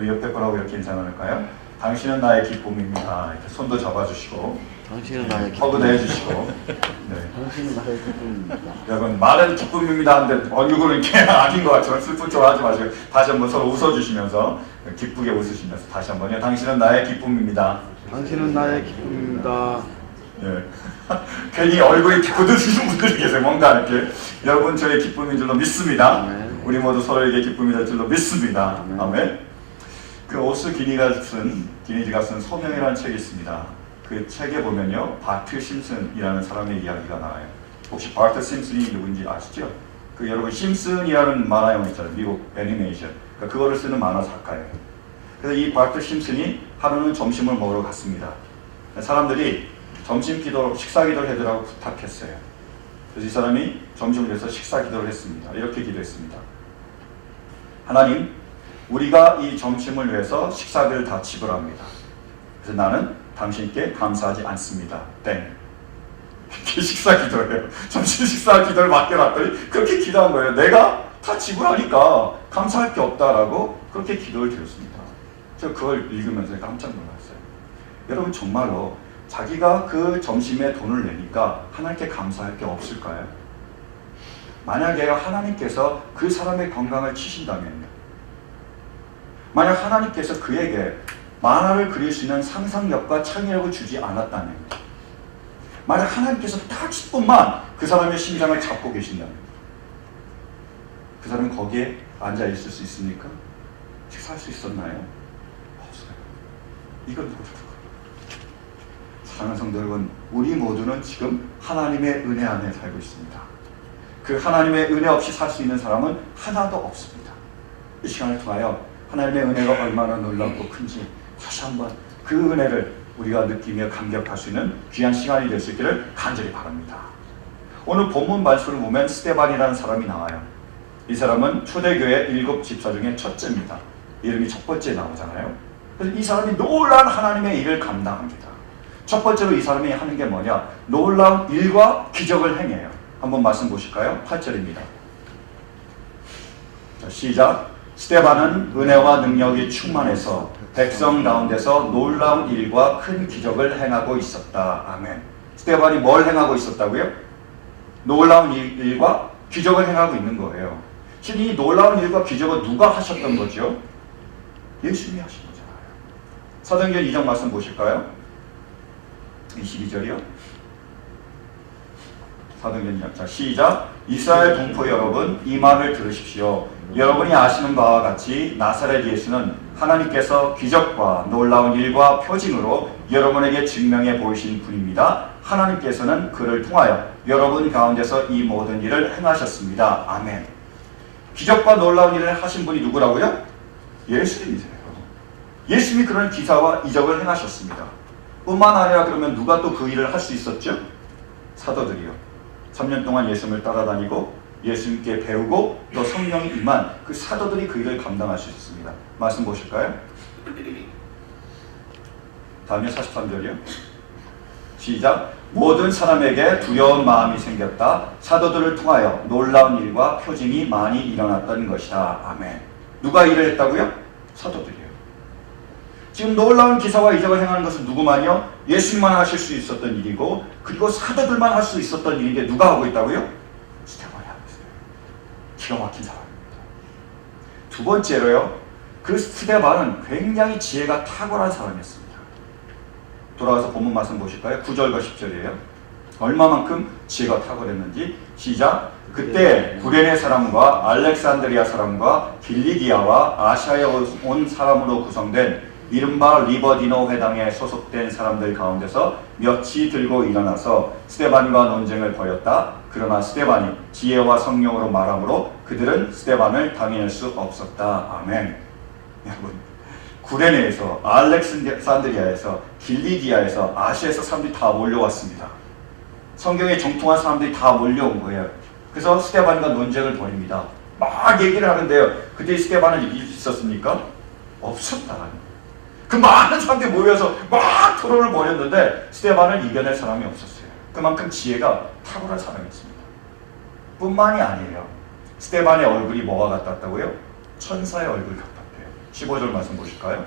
우리 옆에 거라고 이렇게 인사 나눌까요? 당신은 나의 기쁨입니다. 이렇게 손도 잡아주시고, 당신은 나의 허그도 기쁨. 해주시고. 네. 당신은 나의 기쁨입니다. 여러분, 말은 기쁨입니다 하는데 얼굴은 이렇게 아닌 것 같지만 슬픈 척 하지 마시고 다시 한번 서로 웃어주시면서 기쁘게 웃으시면서 다시 한번요. 당신은 나의 기쁨입니다. 당신은 나의 기쁨입니다. 예. 괜히 얼굴이 굳으시는 분들이 계세요. 뭔가 이렇게. 여러분, 저의 기쁨인 줄로 믿습니다. 아멘. 우리 모두 서로에게 기쁨이 될 줄로 믿습니다. 아멘. 아멘. 그 오스 기니지가 쓴 소명이라는 책이 있습니다. 그 책에 보면요, 바트 심슨이라는 사람의 이야기가 나와요. 혹시 바트 심슨이 누군지 아시죠? 그 여러분, 심슨이라는 만화 영화 있잖아요. 미국 애니메이션. 그러니까 그거를 쓰는 만화 작가예요. 그래서 이 바트 심슨이 하루는 점심을 먹으러 갔습니다. 사람들이 점심 기도, 식사 기도를 해달라고 부탁했어요. 그래서 이 사람이 점심을 위해서 식사 기도를 했습니다. 이렇게 기도했습니다. 하나님, 우리가 이 점심을 위해서 식사비를 다 지불합니다. 그래서 나는 당신께 감사하지 않습니다. 땡. 이렇게 식사 기도예요. 점심 식사 기도를 맡겨놨더니 그렇게 기도한 거예요. 내가 다 지불하니까 감사할 게 없다라고 그렇게 기도를 드렸습니다. 제가 그걸 읽으면서 깜짝 놀랐어요. 여러분, 정말로 자기가 그 점심에 돈을 내니까 하나님께 감사할 게 없을까요? 만약에 하나님께서 그 사람의 건강을 치신다면요. 만약 하나님께서 그에게 만화를 그릴 수 있는 상상력과 창의력을 주지 않았다면, 만약 하나님께서 딱 10분만 그 사람의 심장을 잡고 계신다면 그 사람은 거기에 앉아 있을 수 있습니까? 식사할 수 있었나요? 없어요. 이건 모르는 사랑하는 성도 여러분, 우리 모두는 지금 하나님의 은혜 안에 살고 있습니다. 그 하나님의 은혜 없이 살 수 있는 사람은 하나도 없습니다. 이 시간을 통하여 하나님의 은혜가 얼마나 놀랍고 큰지 다시 한번 그 은혜를 우리가 느끼며 감격할 수 있는 귀한 시간이 될 수 있기를 간절히 바랍니다. 오늘 본문 말씀을 보면 스데반이라는 사람이 나와요. 이 사람은 초대교회 7 집사 중에 첫째입니다. 이름이 첫 번째 나오잖아요. 그래서 이 사람이 놀라운 하나님의 일을 감당합니다. 첫 번째로 이 사람이 하는 게 뭐냐? 놀라운 일과 기적을 행해요. 한번 말씀 보실까요? 8절입니다. 자, 시작. 스데반은 은혜와 능력이 충만해서 백성 가운데서 놀라운 일과 큰 기적을 행하고 있었다. 아멘. 스데반이 뭘 행하고 있었다고요? 놀라운 일과 기적을 행하고 있는 거예요. 지금 이 놀라운 일과 기적을 누가 하셨던 거죠? 예수님이 하신 거잖아요. 사도행전 2장 말씀 보실까요? 22절이요. 사도행전 2장. 자, 시작. 이스라엘 동포 여러분, 이 말을 들으십시오. 여러분이 아시는 바와 같이 나사렛 예수는 하나님께서 기적과 놀라운 일과 표징으로 여러분에게 증명해 보이신 분입니다. 하나님께서는 그를 통하여 여러분 가운데서 이 모든 일을 행하셨습니다. 아멘. 기적과 놀라운 일을 하신 분이 누구라고요? 예수님이세요. 예수님이 그런 기사와 이적을 행하셨습니다. 뿐만 아니라 그러면 누가 또 그 일을 할 수 있었죠? 사도들이요. 3년 동안 예수님을 따라다니고 예수님께 배우고 또 성령이 임한 그 사도들이 그 일을 감당할 수 있었습니다. 말씀 보실까요? 다음에 43절이요. 시작. 모든 사람에게 두려운 마음이 생겼다. 사도들을 통하여 놀라운 일과 표징이 많이 일어났던 것이다. 아멘. 누가 일을 했다고요? 사도들이요. 지금 놀라운 기사와 이적을 행하는 것은 누구만요? 예수님만 하실 수 있었던 일이고, 그리고 사도들만 할 수 있었던 일인데 누가 하고 있다고요? 스데반이 하고 있어요. 기가 막힌 사람입니다. 두 번째로요, 그 스데반은 굉장히 지혜가 탁월한 사람이었습니다. 돌아가서 본문 말씀 보실까요? 9절과 10절이에요. 얼마만큼 지혜가 탁월했는지. 시작. 그때 구레네 사람과 알렉산드리아 사람과 길리기아와 아시아에 온 사람으로 구성된 이른바 리버디노 회당에 소속된 사람들 가운데서 몇이 들고 일어나서 스데반과 논쟁을 벌였다. 그러나 스데반이 지혜와 성령으로 말하므로 그들은 스데반을 당해낼 수 없었다. 아멘. 여러분, 구레네에서, 알렉산드리아에서, 길리기아에서, 아시아에서 사람들이 다 몰려왔습니다. 성경에 정통한 사람들이 다 몰려온 거예요. 그래서 스데반과 논쟁을 벌입니다. 막 얘기를 하는데요. 그때 스데반을 이길 수 있었습니까? 없었다. 그 많은 사람들이 모여서 막 토론을 벌였는데 스데반을 이겨낼 사람이 없었어요. 그만큼 지혜가 탁월한 사람이었습니다. 뿐만이 아니에요. 스데반의 얼굴이 뭐가 같았다고요? 천사의 얼굴 같았대요. 15절 말씀 보실까요?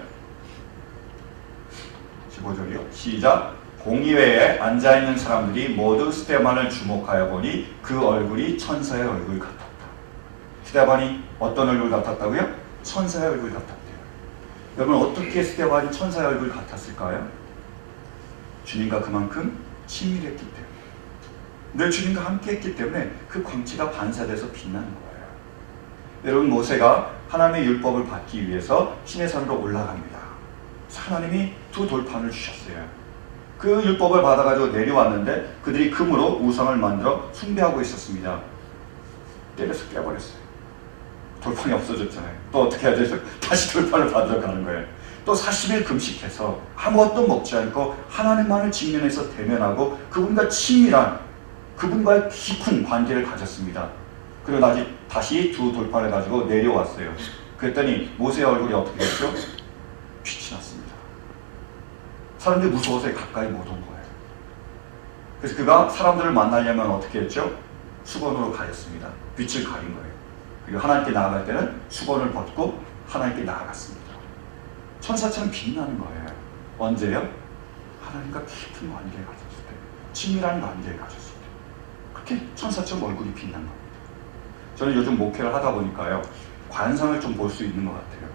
15절이요. 시작. 공의회에 앉아있는 사람들이 모두 스데반을 주목하여 보니 그 얼굴이 천사의 얼굴 같았다. 스데반이 어떤 얼굴 같았다고요? 천사의 얼굴 같았대요. 여러분, 어떻게 스데반이 천사의 얼굴 같았을까요? 주님과 그만큼 친밀했기 때문에, 늘 주님과 함께 했기 때문에 그 광채가 반사돼서 빛나는 거예요. 여러분, 모세가 하나님의 율법을 받기 위해서 시내산으로 올라갑니다. 하나님이 두 돌판을 주셨어요. 그 율법을 받아가지고 내려왔는데 그들이 금으로 우상을 만들어 숭배하고 있었습니다. 때려서 깨버렸어요. 돌판이 없어졌잖아요. 또 어떻게 해야 되죠? 다시 돌판을 받으러 가는 거예요. 또 40일 금식해서 아무것도 먹지 않고 하나님만을 직면해서 대면하고 그분과 친밀한, 그분과의 깊은 관계를 가졌습니다. 그리고 다시 두 돌판을 가지고 내려왔어요. 그랬더니 모세의 얼굴이 어떻게 됐죠? 빛이 났습니다. 사람들이 무서워서 가까이 못 온 거예요. 그래서 그가 사람들을 만나려면 어떻게 했죠? 수건으로 가렸습니다. 빛을 가린 거예요. 그리고 하나님께 나아갈 때는 수건을 벗고 하나님께 나아갔습니다. 천사처럼 빛나는 거예요. 언제요? 하나님과 깊은 관계에 가졌을 때, 친밀한 관계에 가졌을 때, 그렇게 천사처럼 얼굴이 빛난 겁니다. 저는 요즘 목회를 하다 보니까요, 관상을 좀 볼 수 있는 것 같아요.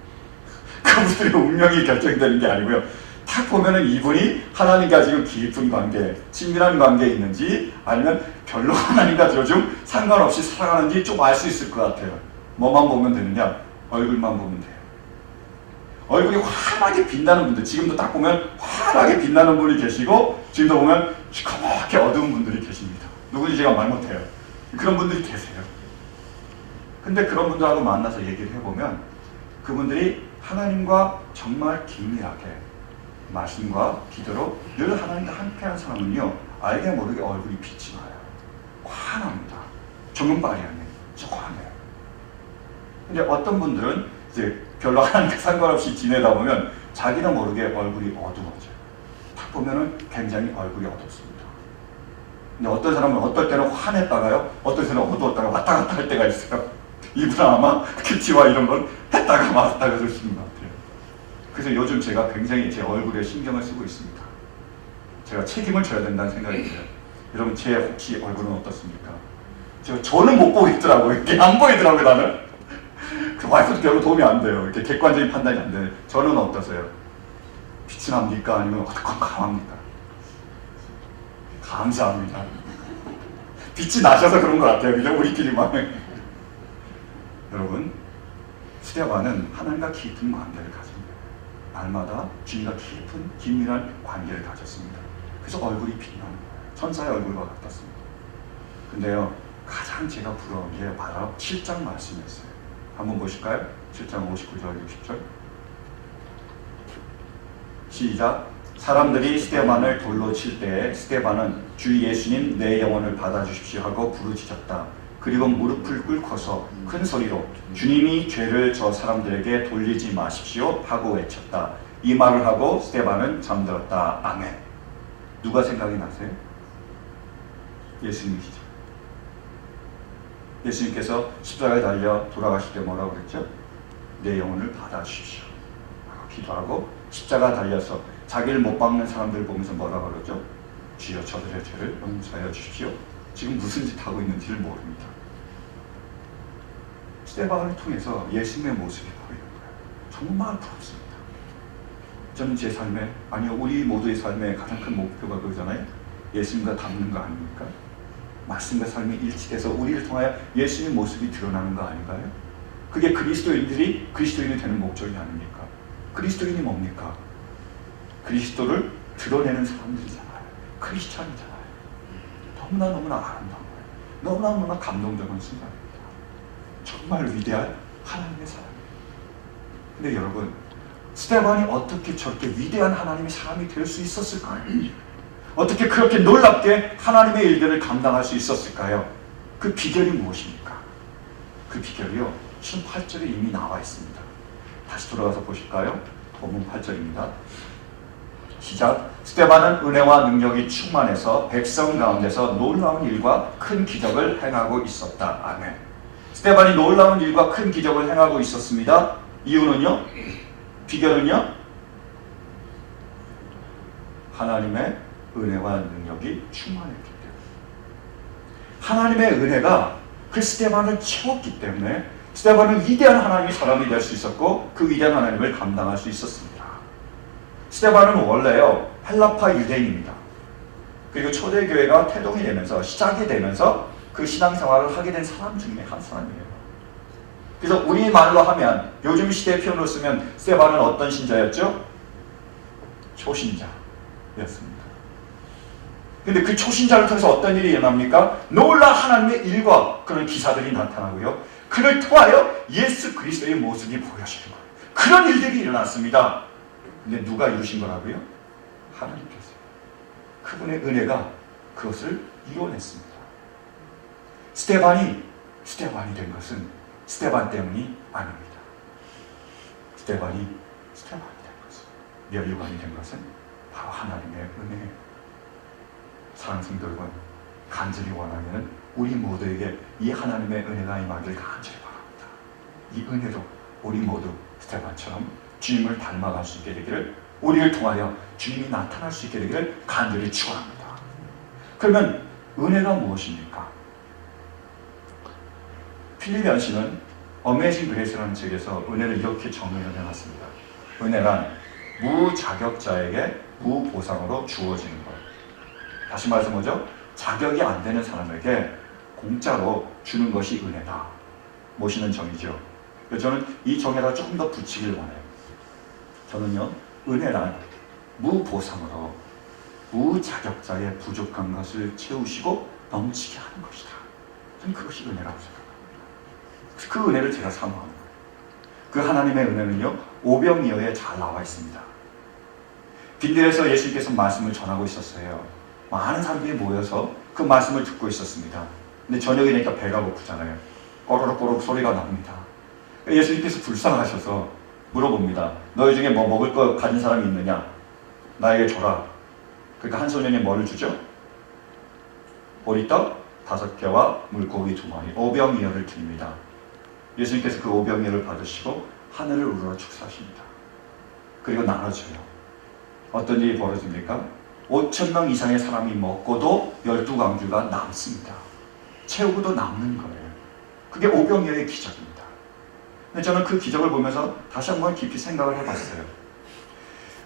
그분들의 운명이 결정되는 게 아니고요, 딱 보면은 이분이 하나님과 지금 깊은 관계, 친밀한 관계에 있는지, 아니면 별로 하나님과 요즘 상관없이 살아가는지 좀 알 수 있을 것 같아요. 뭐만 보면 되느냐? 얼굴만 보면 돼요. 얼굴이 환하게 빛나는 분들, 지금도 딱 보면 환하게 빛나는 분이 계시고, 지금도 보면 시커멓게 어두운 분들이 계십니다. 누군지 제가 말 못해요. 그런 분들이 계세요. 근데 그런 분들하고 만나서 얘기를 해보면 그분들이 하나님과 정말 긴밀하게 말씀과 기도로 늘 하나님과 함께하는 사람은요, 알게 모르게 얼굴이 빛이 나요. 환합니다. 정금발이 아니에요. 진짜 환해요. 근데 어떤 분들은 이제 별로 하나님과 상관없이 지내다 보면 자기도 모르게 얼굴이 어두워져요. 딱 보면은 굉장히 얼굴이 어둡습니다. 근데 어떤 사람은 어떨 때는 환했다가요, 어떨 때는 어두웠다가 왔다 갔다 할 때가 있어요. 이분은 아마 큐티와 이런 걸 했다가 말았다가 그러시는 것 같아요. 그래서 요즘 제가 굉장히 제 얼굴에 신경을 쓰고 있습니다. 제가 책임을 져야 된다는 생각이 들어요. 여러분, 제 혹시 얼굴은 어떻습니까? 저는 못 보겠더라고요. 이렇게 안 보이더라고요, 나는. 그 와이프도 별로 도움이 안 돼요. 이렇게 객관적인 판단이 안 돼요. 저는 어떠세요? 빛이 납니까? 아니면 깜깜합니까? 감사합니다. 빛이 나셔서 그런 것 같아요. 그죠? 우리끼리만. 여러분, 스데반은 하나님과 깊은 관계를 가진 거예요. 날마다 주님과 깊은 긴밀한 관계를 가졌습니다. 그래서 얼굴이 빛나는 거예요. 천사의 얼굴과 같았습니다. 근데요, 가장 제가 부러운 게 바로 7장 말씀이었어요. 한번 보실까요? 7장 59절 60절 시작. 사람들이 스데반을 돌로 칠 때에 스데반은 주 예수님 내 영혼을 받아주십시오 하고 부르짖었다. 그리고 무릎을 꿇고서 큰 소리로 주님이 죄를 저 사람들에게 돌리지 마십시오 하고 외쳤다. 이 말을 하고 스데반은 잠들었다. 아멘. 누가 생각이 나세요? 예수님이시죠. 예수님께서 십자가에 달려 돌아가실 때 뭐라고 그랬죠? 내 영혼을 받아주십시오 하고 기도하고 십자가 달려서 자기를 못 박는 사람들 보면서 뭐라고 그러죠? 주여 저들의 죄를 용서하여 주십시오. 지금 무슨 짓 하고 있는지를 모릅니다. 스데반을 통해서 예수님의 모습이 보이는 거예요. 정말 부럽습니다. 저는 제 삶에, 아니요, 우리 모두의 삶의 가장 큰 목표가 그거잖아요. 예수님과 닮는 거 아닙니까? 말씀과 삶이 일치돼서 우리를 통하여 예수님의 모습이 드러나는 거 아닌가요? 그게 그리스도인들이 그리스도인이 되는 목적이 아닙니까? 그리스도인이 뭡니까? 그리스도를 드러내는 사람들이잖아요. 크리스찬이잖아요. 너무나 아름다운 거예요. 너무나 감동적인 순간입니다. 정말 위대한 하나님의 사람이에요. 근데 여러분, 스데반이 어떻게 저렇게 위대한 하나님의 사람이 될 수 있었을까요? 어떻게 그렇게 놀랍게 하나님의 일들을 감당할 수 있었을까요? 그 비결이 무엇입니까? 그 비결이요, 18절에 이미 나와 있습니다. 다시 돌아가서 보실까요? 본문 8절입니다. 시작. 스데반은 은혜와 능력이 충만해서 백성 가운데서 놀라운 일과 큰 기적을 행하고 있었다. 아멘. 스데반이 놀라운 일과 큰 기적을 행하고 있었습니다. 이유는요? 비결은요? 하나님의 은혜와 능력이 충만했기 때문에. 하나님의 은혜가 그 스데반을 채웠기 때문에 스데반은 위대한 하나님의 사람이 될 수 있었고 그 위대한 하나님을 감당할 수 있었습니다. 스데반은 원래요 헬라파 유대인입니다. 그리고 초대교회가 태동이 되면서 시작이 되면서 그 신앙생활을 하게 된 사람 중에 한 사람이에요. 그래서 우리말로 하면 요즘 시대의 표현으로 쓰면 스데반은 어떤 신자였죠? 초신자였습니다. 근데 그 초신자를 통해서 어떤 일이 일어납니까? 놀라 하나님의 일과 그런 기사들이 나타나고요. 그를 통하여 예수 그리스도의 모습이 보여지는 거예요. 그런 일들이 일어났습니다. 근데 누가 이루신 거라고요? 하나님께서. 그분의 은혜가 그것을 이뤄냈습니다. 스데반이 된 것은 스데반 때문이 아닙니다. 스데반이 된 것은, 면류관이 된 것은 바로 하나님의 은혜. 사랑하는 성도 여러분, 간절히 원하면 우리 모두에게 이 하나님의 은혜가 임하길 간절히 바랍니다. 이 은혜로 우리 모두 스데반처럼 주님을 닮아갈 수 있게 되기를, 우리를 통하여 주님이 나타날 수 있게 되기를 간절히 축원합니다. 그러면 은혜가 무엇입니까? 필립 얀시는 어메이징 그레이스라는 책에서 은혜를 이렇게 정의를 해놨습니다. 은혜란 무자격자에게 무보상으로 주어지는 것. 다시 말해서 뭐죠? 자격이 안 되는 사람에게 공짜로 주는 것이 은혜다. 모시는 정의죠. 저는 이 정의에다 조금 더 붙이길 원해요. 저는요, 은혜란 무보상으로 무자격자의 부족한 것을 채우시고 넘치게 하는 것이다. 저는 그것이 은혜라고 생각합니다. 그 은혜를 제가 사모합니다. 그 하나님의 은혜는요, 오병이어에 잘 나와 있습니다. 빈들에서 예수님께서 말씀을 전하고 있었어요. 많은 사람들이 모여서 그 말씀을 듣고 있었습니다. 근데 저녁이 되니까 배가 고프잖아요. 꼬르륵꼬르륵 소리가 납니다. 예수님께서 불쌍하셔서 물어봅니다. 너희 중에 뭐 먹을 거 가진 사람이 있느냐? 나에게 줘라. 그러니까 한 소년이 뭐를 주죠? 보리떡 5개와 물고기 2마리, 오병이어를 드립니다. 예수님께서 그 오병이어를 받으시고 하늘을 우러러 축사하십니다. 그리고 나눠줘요. 어떤 일이 벌어집니까? 5,000명 이상의 사람이 먹고도 12광주가 남습니다. 채우고도 남는 거예요. 그게 오병이어의 기적입니다. 근데 저는 그 기적을 보면서 다시 한번 깊이 생각을 해봤어요.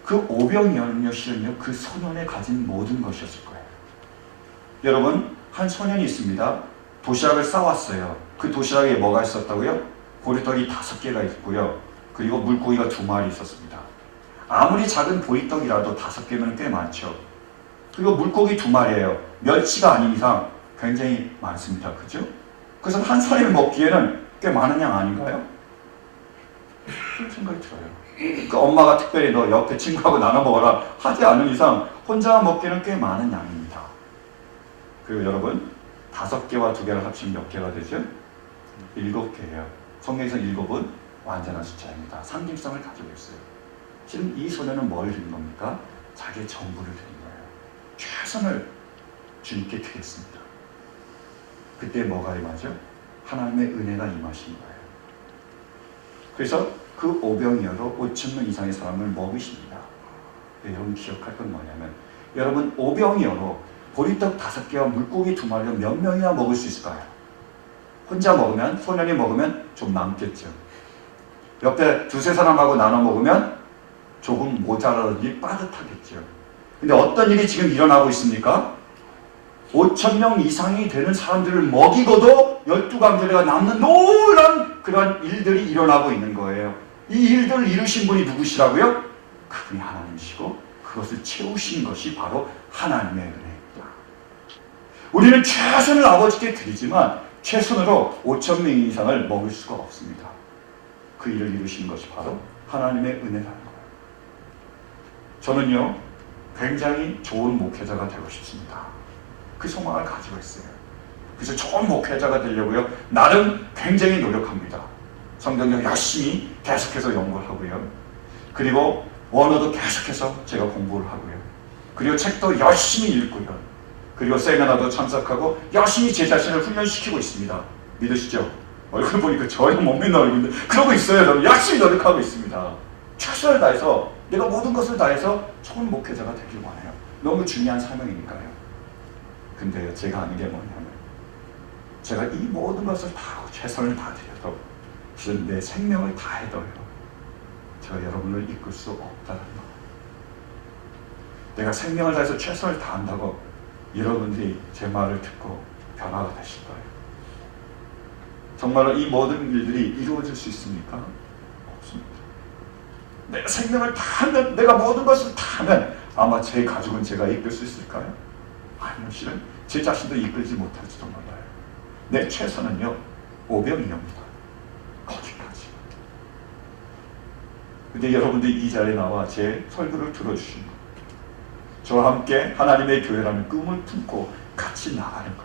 그 오병이어는요, 실은요, 그 소년이 가진 모든 것이었을 거예요. 여러분, 한 소년이 있습니다. 도시락을 싸왔어요. 그 도시락에 뭐가 있었다고요? 보리떡이 5개가 있고요. 그리고 물고기가 2마리 있었습니다. 아무리 작은 보리떡이라도 5개면 꽤 많죠. 그리고 물고기 2마리예요. 멸치가 아닌 이상 굉장히 많습니다. 그죠? 그래서 한 사람이 먹기에는 꽤 많은 양 아닌가요? 그런 생각이 들어요. 그 엄마가 특별히 너 옆에 친구하고 나눠 먹어라 하지 않은 이상 혼자 먹기에는 꽤 많은 양입니다. 그리고 여러분, 5개와 2개를 합치면 몇 개가 되죠? 7개예요. 성경에서 7은 완전한 숫자입니다. 상징성을 가지고 있어요. 지금 이 소년은 뭘 드린 겁니까? 자기의 전부를 드린 거예요. 최선을 주님께 드렸습니다. 그때 뭐가 임하죠? 하나님의 은혜가 임하신 거예요. 그래서 그 오병이어로 5,000명 이상의 사람을 먹이십니다. 여러분 기억할 건 뭐냐면, 여러분 오병이어로 보리떡 5개와 물고기 2마리를 몇 명이나 먹을 수 있을까요? 혼자 먹으면, 소년이 먹으면 좀 남겠죠. 옆에 2-3사람하고 나눠 먹으면 조금 모자라든지 빠듯하겠죠. 근데 어떤 일이 지금 일어나고 있습니까? 5,000명 이상이 되는 사람들을 먹이고도 12광주가 남는 놀라운 그런 일들이 일어나고 있는 거예요. 이 일들을 이루신 분이 누구시라고요? 그분이 하나님이시고 그것을 채우신 것이 바로 하나님의 은혜입니다. 우리는 최선을 아버지께 드리지만 최선으로 5,000명 이상을 먹을 수가 없습니다. 그 일을 이루신 것이 바로 하나님의 은혜라는 거예요. 저는요, 굉장히 좋은 목회자가 되고 싶습니다. 그 소망을 가지고 있어요. 그래서 좋은 목회자가 되려고요, 나름 굉장히 노력합니다. 성경을 열심히 계속해서 연구를 하고요. 그리고 원어도 계속해서 제가 공부를 하고요. 그리고 책도 열심히 읽고요. 그리고 세미나도 참석하고 열심히 제 자신을 훈련시키고 있습니다. 믿으시죠? 얼굴 보니까 전혀 못 믿는 얼굴인데 그러고 있어요. 저는 열심히 노력하고 있습니다. 최선을 다해서 내가 모든 것을 다해서 좋은 목회자가 되길 원해요. 너무 중요한 사명이니까요. 근데 제가 아는 게 뭐냐면 제가 이 모든 것을 다 하고 최선을 다드려도 실은 내 생명을 다해도요 제가 여러분을 이끌 수 없다는 거. 내가 생명을 다해서 최선을 다한다고 여러분들이 제 말을 듣고 변화가 되실 거예요. 정말로 이 모든 일들이 이루어질 수 있습니까? 없습니다. 내가 생명을 다하면, 내가 모든 것을 다하면 아마 제 가족은 제가 이끌 수 있을까요? 아니요, 실은 제 자신도 이끌지 못할지도 몰라요. 내 최선은요 5병이옵니다. 거기까지. 근데 여러분들이 이 자리에 나와 제 설교를 들어주신 것, 저와 함께 하나님의 교회라는 꿈을 품고 같이 나가는 것,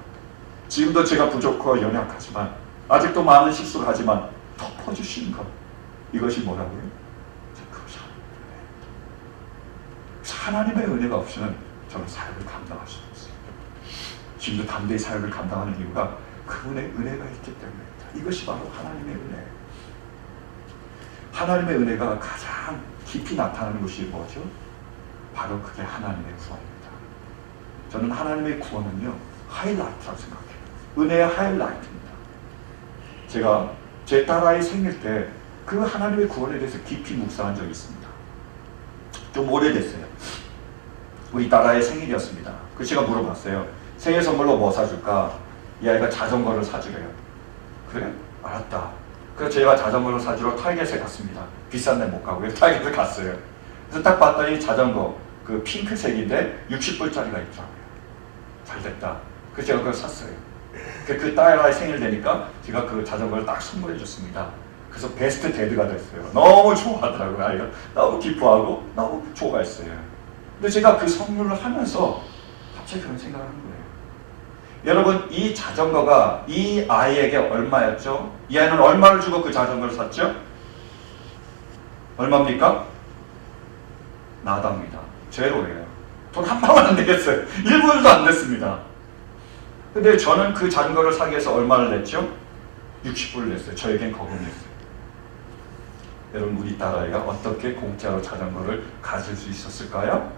지금도 제가 부족하고 연약하지만 아직도 많은 실수를 하지만 덮어주시는 것, 이것이 뭐라고요? 그것이 하나님의 은혜가 없이는 저는 사역을 감당할 수 없어요. 지금도 담대히 사역을 감당하는 이유가 그분의 은혜가 있기 때문입니다. 이것이 바로 하나님의 은혜. 하나님의 은혜가 가장 깊이 나타나는 것이 뭐죠? 바로 그게 하나님의 구원입니다. 저는 하나님의 구원은요 하이라이트라고 생각해요. 은혜의 하이라이트입니다. 제가 제 딸아이 생일 때 그 하나님의 구원에 대해서 깊이 묵상한 적이 있습니다. 좀 오래됐어요. 우리 딸아이의 생일이었습니다. 그 제가 물어봤어요. 생일 선물로 뭐 사줄까? 이 아이가 자전거를 사주래요. 그래? 알았다. 그래서 제가 자전거를 사주러 타겟에 갔습니다. 비싼 데 못 가고요. 타겟에 갔어요. 그래서 딱 봤더니 자전거 그 핑크색인데 60불짜리가 있더라고요. 잘됐다. 그래서 제가 그걸 샀어요. 그 딸아이 생일 되니까 제가 그 자전거를 딱 선물해 줬습니다. 그래서 베스트 데드가 됐어요. 너무 좋아하더라고요. 아이가 너무 기뻐하고 너무 좋아했어요. 근데 제가 그 선물을 하면서 갑자기 그런 생각을 한 거예요. 여러분, 이 자전거가 이 아이에게 얼마였죠? 이 아이는 얼마를 주고 그 자전거를 샀죠? 얼마입니까? 나답니다. 제로예요. 돈 한 방울 안 내겠어요. 1불도 안 냈습니다. 근데 저는 그 자전거를 사기 위해서 얼마를 냈죠? 60불을 냈어요. 저에겐 거금이었어요. 여러분, 우리 딸아이가 어떻게 공짜로 자전거를 가질 수 있었을까요?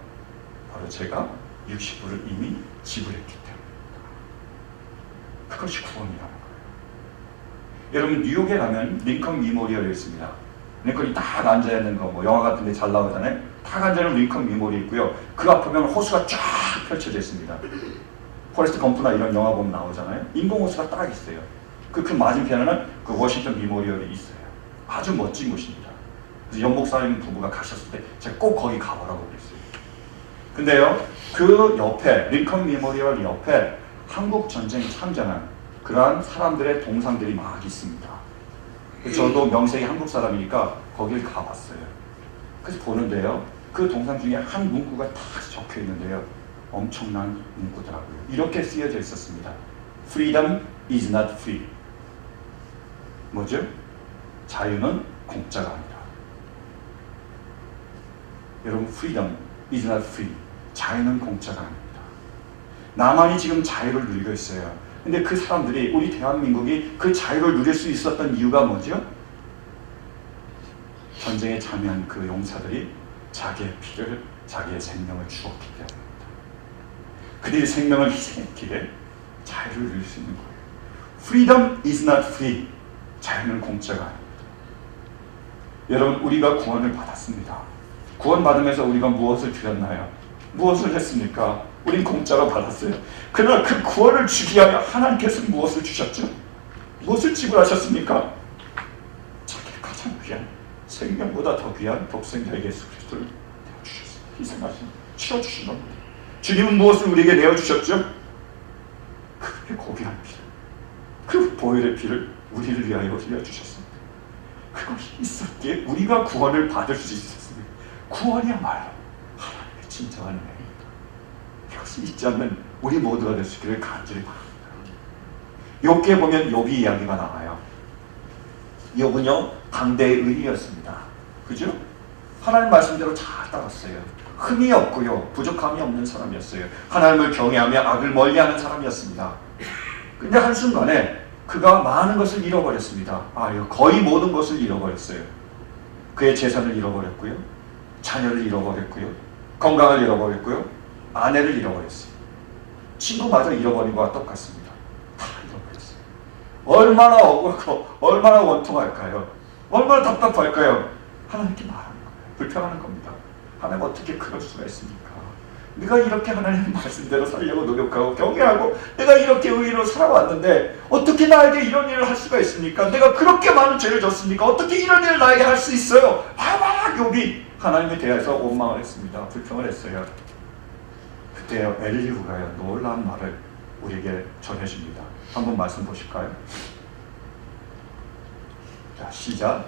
바로 제가 60불을 이미 지불했기 때문입니다. 그것이 구원이라는 거예요. 여러분, 뉴욕에 가면 링컨 미모리얼이 있습니다. 링컨이 딱 앉아있는 거, 뭐 영화 같은 데 잘 나오잖아요. 딱 앉아있는 링컨 미모리 있고요. 그 앞에 보면 호수가 쫙 펼쳐져 있습니다. 포레스트 검프나 이런 영화 보면 나오잖아요. 인공호수가 딱 있어요. 그 맞은편에는 그 워싱턴 미모리얼이 있어요. 아주 멋진 곳입니다. 그래서 연목사님 부부가 가셨을 때 제가 꼭 거기 가보라고 그랬어요. 근데요, 그 옆에 링컨 미모리얼 옆에 한국 전쟁 참전한 그러한 사람들의 동상들이 막 있습니다. 저도 명색이 한국 사람이니까 거길 가봤어요. 그래서 보는데요, 그 동상 중에 한 문구가 딱 적혀 있는데요, 엄청난 문구더라고요. 이렇게 쓰여져 있었습니다. Freedom is not free. 뭐죠? 자유는 공짜가 아니라. 여러분, freedom is not free. 자유는 공짜가 아닙니다. 나만이 지금 자유를 누리고 있어요. 근데 그 사람들이, 우리 대한민국이 그 자유를 누릴 수 있었던 이유가 뭐죠? 전쟁에 참여한 그 용사들이 자기의 피를, 자기의 생명을 주었기 때문입니다. 그들이 생명을 희생했기에 자유를 누릴 수 있는 거예요. Freedom is not free. 자유는 공짜가 아닙니다. 여러분, 우리가 구원을 받았습니다. 구원받으면서 우리가 무엇을 드렸나요? 무엇을 했습니까? 우린 공짜로 받았어요. 그러나 그 구원을 주기 위하여 하나님께서 무엇을 주셨죠? 무엇을 지불하셨습니까? 자기의 가장 귀한, 생명보다 더 귀한 독생자 예수 그리스도를 내어주셨습니다. 희생하신, 치러주신 겁니다. 주님은 무엇을 우리에게 내어주셨죠? 그의 고귀한 피를, 그 보혈의 피를 우리를 위하여 흘려주셨습니다. 그것이 있었기에 우리가 구원을 받을 수 있었습니다. 구원이야말로 하나님의 진정한 은혜입니다. 그것이 있지 않는 우리 모두가 될 수 있기를 간절히 바랍니다. 욥기에 보면 욥이 이야기가 나와요. 욥은요, 당대의 의인이었습니다. 그죠? 하나님 말씀대로 잘 따랐어요. 흠이 없고요, 부족함이 없는 사람이었어요. 하나님을 경외하며 악을 멀리하는 사람이었습니다. 근데 한순간에 그가 많은 것을 잃어버렸습니다. 거의 모든 것을 잃어버렸어요. 그의 재산을 잃어버렸고요. 자녀를 잃어버렸고요. 건강을 잃어버렸고요. 아내를 잃어버렸어요. 친구마저 잃어버린 것과 똑같습니다. 다 잃어버렸어요. 얼마나 억울하고 얼마나 원통할까요? 얼마나 답답할까요? 하나님께 말하는 거예요. 불평하는 겁니다. 하나님 어떻게 그럴 수가 있습니까? 내가 이렇게 하나님 말씀대로 살려고 노력하고 경외하고 내가 이렇게 의로 살아왔는데 어떻게 나에게 이런 일을 할 수가 있습니까? 내가 그렇게 많은 죄를 졌습니까? 어떻게 이런 일을 나에게 할 수 있어요? 막 욥이 하나님에 대해서 원망을 했습니다. 불평을 했어요. 그때요 엘리후가요 놀라운 말을 우리에게 전해줍니다. 한번 말씀 보실까요? 자, 시작.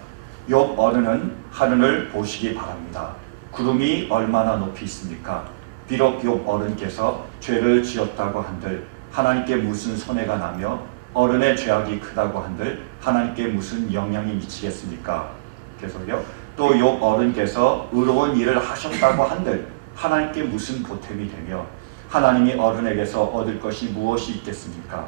욥 어른은 하늘을 보시기 바랍니다. 구름이 얼마나 높이 있습니까? 비록 욥 어른께서 죄를 지었다고 한들 하나님께 무슨 손해가 나며 어른의 죄악이 크다고 한들 하나님께 무슨 영향이 미치겠습니까? 계속요. 또 욥 어른께서 의로운 일을 하셨다고 한들 하나님께 무슨 보탬이 되며 하나님이 어른에게서 얻을 것이 무엇이 있겠습니까?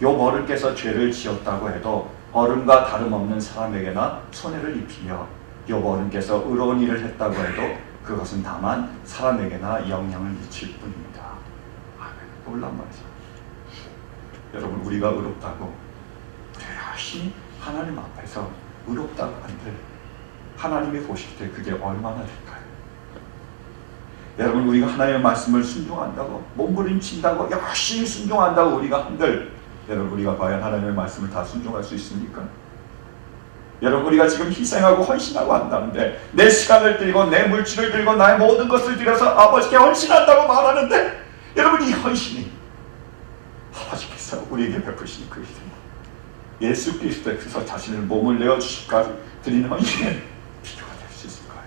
욥 어른께서 죄를 지었다고 해도 어른과 다름없는 사람에게나 손해를 입히며 욥 어른께서 의로운 일을 했다고 해도 그것은 다만 사람에게나 영향을 미칠 뿐입니다. 놀란 말이죠. 여러분 우리가 의롭다고 열심히 하나님 앞에서 의롭다고 한들 하나님이 보실 때 그게 얼마나 될까요? 여러분 우리가 하나님의 말씀을 순종한다고 몸부림친다고 열심히 순종한다고 우리가 한들 여러분 우리가 과연 하나님의 말씀을 다 순종할 수 있습니까? 여러분 우리가 지금 희생하고 헌신하고 한다는데 내 시간을 들고 내 물질을 들고 나의 모든 것을 들여서 아버지께 헌신한다고 말하는데 여러분 이 헌신이 아버지께서 우리에게 베푸신 그 희생 예수 그리스도께서 자신을 몸을 내어주시기까지 드린 헌신에 비교가 될 수 있을까요?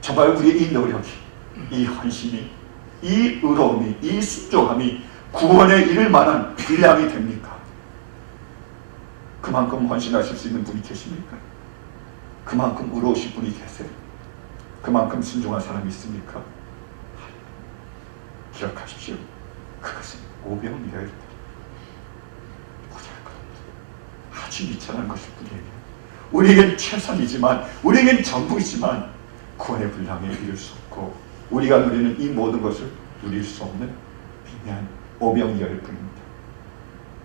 정말 우리의 이 노력이 이 헌신이 이 의로움이 이 순종함이 구원에 이를 만한 분량이 됩니까? 그만큼 헌신하실 수 있는 분이 계십니까? 그만큼 의로우신 분이 계세요? 그만큼 순종한 사람이 있습니까? 기억하십시오. 그것은 오병이어일 뿐 보잘것없는 아주 미천한 것일 뿐이에요. 우리에겐 최선이지만 우리에겐 전부이지만 구원의 분량에 이를 수 없고 우리가 누리는 이 모든 것을 누릴 수 없는 미미한 오병이어일 뿐입니다.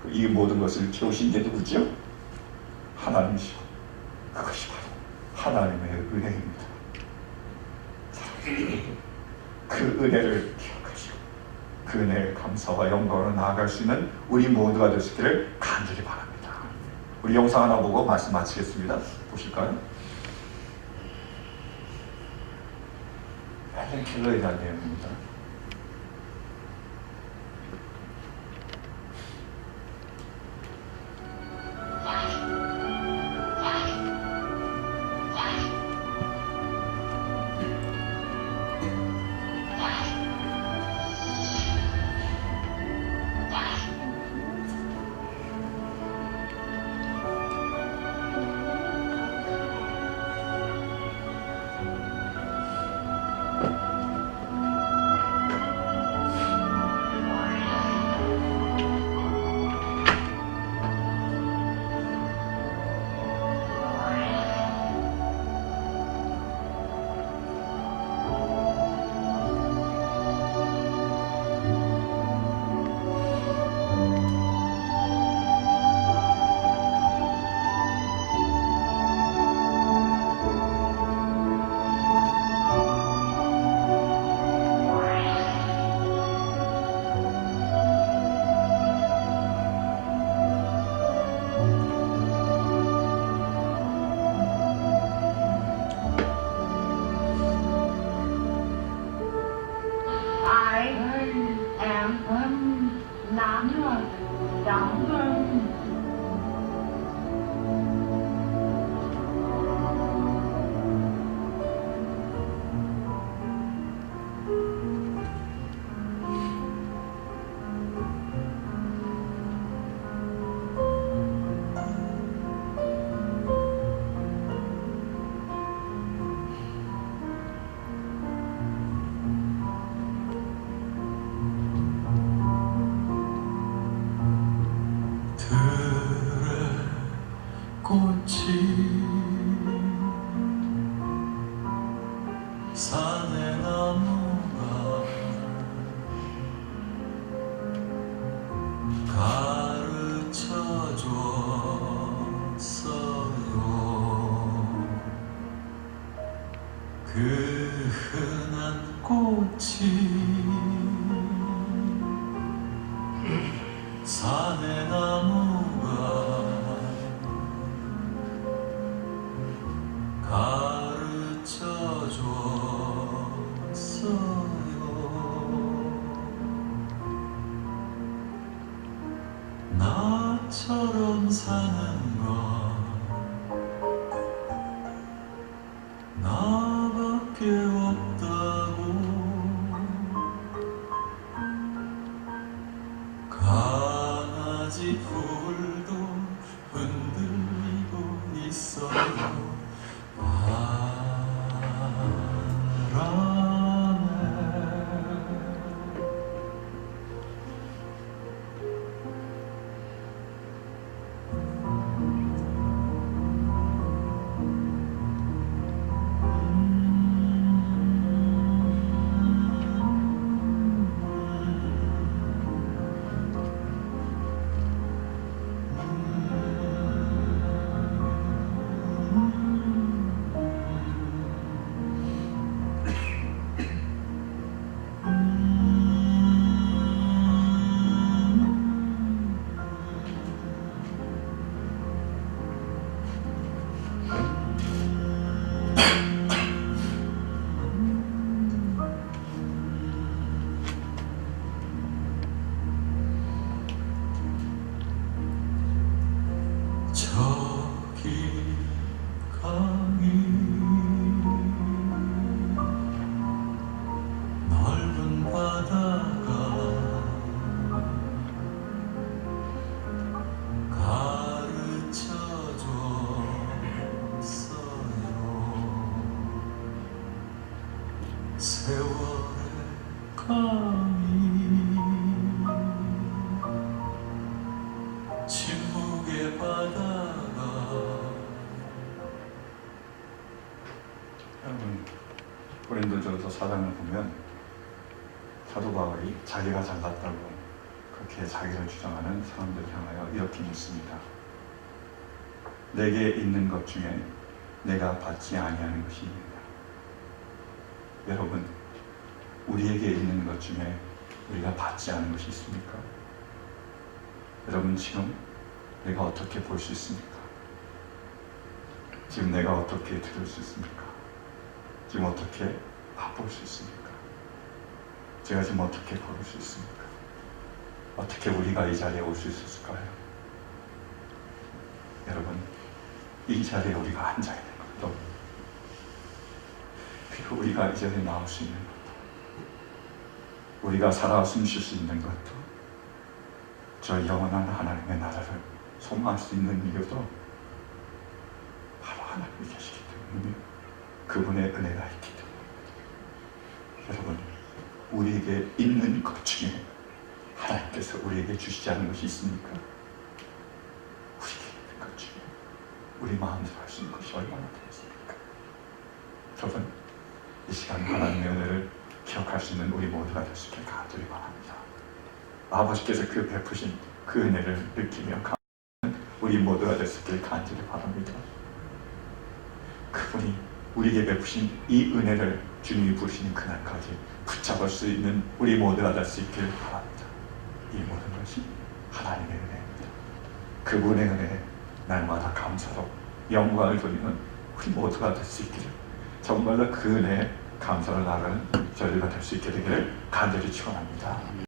이 모든 것을 채우신 게 누구죠? 하나님이시고 그것이 바로 하나님의 은혜입니다. 그 은혜를 기억하시고 그 은혜의 감사와 영광으로 나아갈 수 있는 우리 모두가 되시기를 간절히 바랍니다. 우리 영상 하나 보고 말씀 마치겠습니다. 보실까요? 헬렌 켈러에 대한 내용입니다. 산의 나무가 가르쳐줬어요. 그 흔한 꽃이 산의 나무가 가르쳐줬어요. 나처럼 사는 건 나밖에 없다고. 강아지 풀도 흔들리고 있어요. 저기 강이 넓은 바다가 가르쳐줬어요. 세월의 강이 침묵의 바다가. 여러분, 고린도전서 4장을 보면 사도 바울이 자기가 잘났다고 그렇게 자기를 주장하는 사람들을 향하여 이렇게 묻습니다. 내게 있는 것 중에 내가 받지 아니하는 것이 있느냐? 여러분, 우리에게 있는 것 중에 우리가 받지 않은 것이 있습니까? 여러분, 지금 내가 어떻게 볼 수 있습니까? 지금 내가 어떻게 들을 수 있습니까? 지금 어떻게 맛볼 수 있습니까? 제가 지금 어떻게 걸을 수 있습니까? 어떻게 우리가 이 자리에 올 수 있었을까요? 여러분, 이 자리에 우리가 앉아 있는 것도, 그리고 우리가 이 자리에 나올 수 있는 것도, 우리가 살아 숨 쉴 수 있는 것도, 저 영원한 하나님의 나라를 소망할 수 있는 이유도 바로 하나님이 계시기 때문에, 그분의 은혜가 있기 때문에. 여러분, 우리에게 있는 것 중에 하나님께서 우리에게 주시지 않은 것이 있습니까? 우리에게 있는 것 중에 우리 마음대로 할 수 있는 것이 얼마나 되겠습니까? 여러분, 이 시간 하나님의 은혜를 기억할 수 있는 우리 모두가 될 수 있길 간절히 바랍니다. 아버지께서 그 베푸신 그 은혜를 느끼며 감사하는 우리 모두가 될 수 있길 간절히 바랍니다. 그분이 우리에게 베푸신 이 은혜를 주님이 부르시는 그날까지 붙잡을 수 있는 우리 모두가 될 수 있길 바랍니다. 이 모든 것이 하나님의 은혜입니다. 그분의 은혜에 날마다 감사로 영광을 돌리는 우리 모두가 될 수 있기를, 정말로 그 은혜에 감사를 나가는 저희가 될 수 있게 되기를 간절히 축원합니다.